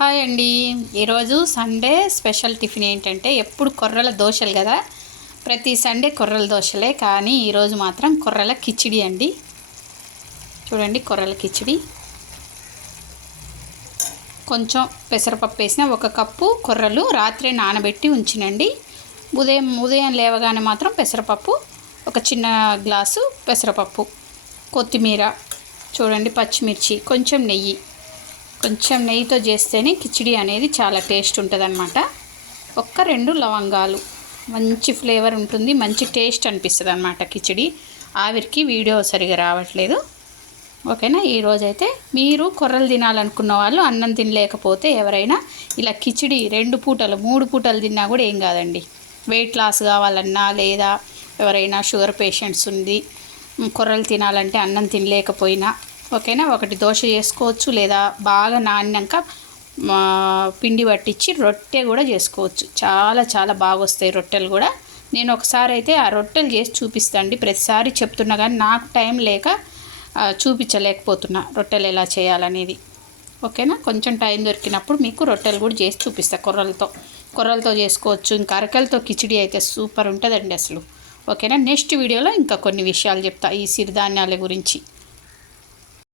Hi అండి. ఈరోజు Sunday special tiffin ఏంటంటే ఎప్పుడు కొర్రల దోశలు కదా, ప్రతి సండే కొర్రల దోశలే, కానీ ఈరోజు మాత్రం కొర్రల కిచిడి అండి. చూడండి, కొర్రల కిచిడి. కొంచెం పెసరపప్పు వేసిన, 1 కప్పు కొర్రలు రాత్రే నానబెట్టి ఉంచినండి. ఉదయం లేవగానే మాత్రం పెసరపప్పు, ఒక చిన్న గ్లాసు పెసరపప్పు, కొత్తిమీర, చూడండి పచ్చిమిర్చి, కొంచెం నెయ్యితో చేస్తేనే కిచిడి అనేది చాలా టేస్ట్ ఉంటుంది అన్నమాట. 2 లవంగాలు, మంచి ఫ్లేవర్ ఉంటుంది, మంచి టేస్ట్ అనిపిస్తుంది అన్నమాట కిచిడి. ఆవిరికి వీడియో సరిగా రావట్లేదు, ఓకేనా. ఈరోజైతే మీరు కొర్రలు తినాలనుకున్న వాళ్ళు, అన్నం తినలేకపోతే ఎవరైనా ఇలా కిచిడి 2 పూటలు 3 పూటలు తిన్నా కూడా ఏం కాదండి. వెయిట్ లాస్ కావాలన్నా, లేదా ఎవరైనా షుగర్ పేషెంట్స్ ఉంది, కొర్రలు తినాలంటే అన్నం తినలేకపోయినా, ఓకేనా, 1 దోశ చేసుకోవచ్చు, లేదా బాగా నానినాక పిండి పట్టించి రొట్టె కూడా చేసుకోవచ్చు. చాలా బాగా వస్తాయి రొట్టెలు కూడా. నేను ఒకసారి అయితే ఆ రొట్టెలు చేసి చూపిస్తాండి. ప్రతిసారి చెప్తున్నా కానీ నాకు టైం లేక చూపించలేకపోతున్నా రొట్టెలు ఎలా చేయాలనేది, ఓకేనా. కొంచెం టైం దొరికినప్పుడు మీకు రొట్టెలు కూడా చేసి చూపిస్తా. కొర్రలతో చేసుకోవచ్చు. ఇంకా అరకలతో కిచిడి అయితే సూపర్ ఉంటుందండి అసలు, ఓకేనా. నెక్స్ట్ వీడియోలో ఇంకా కొన్ని విషయాలు చెప్తా ఈ సిరిధాన్యాల గురించి.